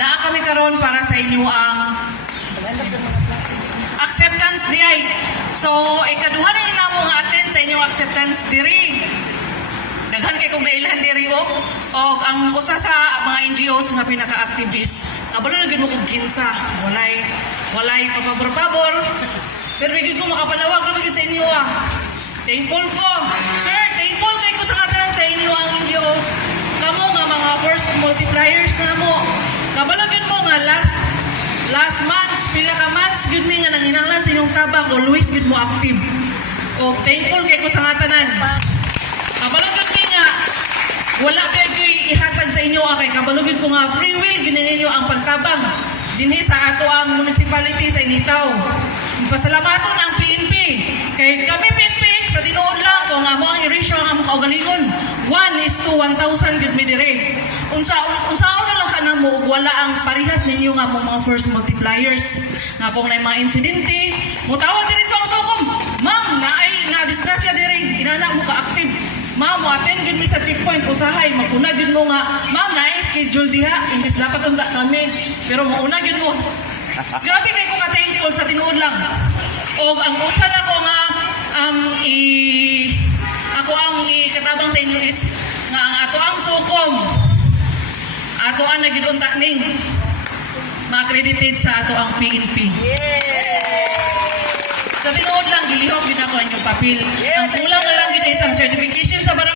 naa kami karon para sa inyo ang acceptance day. So, ikaduha na yun mo nga attend sa inyong acceptance diri. Daghan kay kung nailan diri o ang usa sa mga NGOs nga pinaka-activist. Kabalo na gid mo kog kinsa. Walay pabor-pabor. Pero bigid ko makapanawag ra sa inyo Thankful ko. Sir, thankful kay ko sa katanan sa inyo ang NGOs. Kamo nga mga first multipliers na mo. Kabalo gid mo nga last months, pila ka months gud mi nga nanginanglan sa inyong tabang, always gud mo active. O thankful kay ko sa katanan. Kabalo gud mi nga wala kay ihatag sa inyo kay kabalo gud ko nga free will gid ninyo ang pagtabang dinhi sa ato ang municipality sa Initaw. Pasalamaton ang PNP kay kami PNP sa tinuod lang ko nga mo ang i-ratio ang among kaugalingon 1:1,000 gud mi dire. Unsa na lang kana mo wala ang parehas ninyo nga mga first multipliers nga kung nay mga insidente mo tawag diri sa sukom, ma'am na disgrasya dire inana mo ka active. Ma'am, attend gid mi sa checkpoint usahay mapuna gid mo nga ma'am na schedule diha imbis dapat unda kami pero mauna gid mo. Grabe kay ko ka-thankful sa tinuod lang. O ang usa na ko nga ako ang ikatabang sa inyo is nga ang ato ang sukom ato ang nagidunta ning ma-accredited sa ato ang PNP. Sa tinuod lang gilihok gid ako ang inyong papel. Ang kulang na lang gid isang certification